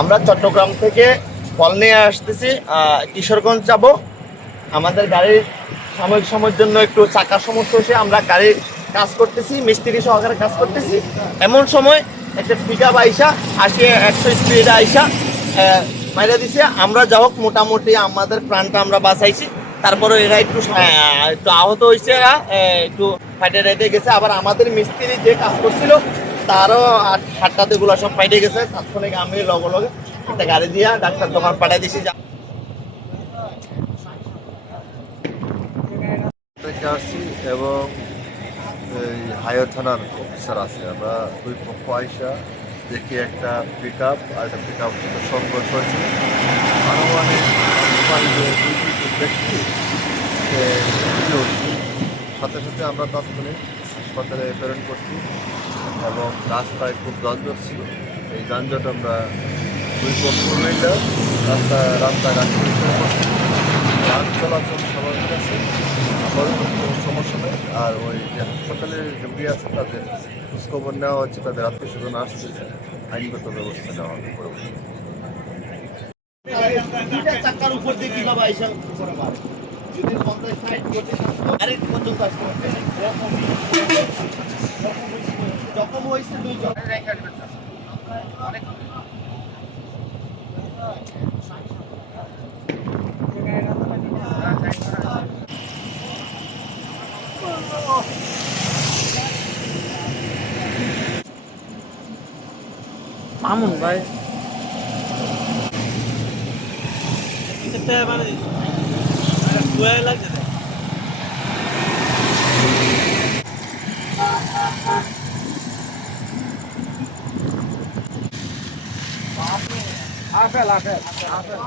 আমরা চট্টগ্রাম থেকে ফল নিয়ে আসতেছি কিশোরগঞ্জ যাব। আমাদের গাড়ির সাময়িক সময়ের জন্য একটু চাকার সমস্যা হয়েছে, আমরা গাড়ির কাজ করতেছি, মিস্ত্রি সহকারে কাজ করতেছি। এমন সময় একটা পিক আপ আইসা আসে একশো স্পিডে আইসা মাইরা দিছে, আমরা যা হোক মোটামুটি আমাদের প্রাণটা আমরা বাঁচাইছি। তারপরে এরা একটু একটু আহত হয়েছে এরা একটু ফাইটে রেটে গেছে। আবার আমাদের মিস্ত্রি যে কাজ করছিল, তারও হাটটাতে গুলো সব ফাইটে গেছে। তাৎক্ষণিক আমি লগে লগে একটা গাড়ি দিয়া ডাক্তার দোকান পাঠাই দিছি আসছি এবং হাইওয়ে থানার অফিসার আছে। আমরা দুই পক্ষ আইসা দেখি একটা পিক আপ আর একটা পিক আপ সংঘর্ষ হয়েছে আরও অনেক ব্যক্তি। সাথে সাথে আমরা তাৎক্ষণিক হাসপাতালে প্রেরণ করছি এবং রাস্তায় খুব যানজট ছিল। এই যানজট আমরা দুই পক্ষ রাস্তা রাস্তাঘাট পরিষ্কার করছি। যান চলাচল স্বাভাবিক আছে সমস্যা নেই। আর ওই যে হাসপাতালে রোগী আছে তাদের খোঁজখবর নেওয়া হচ্ছে, তাদের আত্মীয় স্বজন আসতেছে আইনগত ব্যবস্থা নেওয়া হবে পরবর্তী। চাকার উপর দিয়ে আরেক পর্যন্ত আসতে পারবে জখম হয়েছে, দুইজন। মামুন ভাই আপেল আপেল আপেল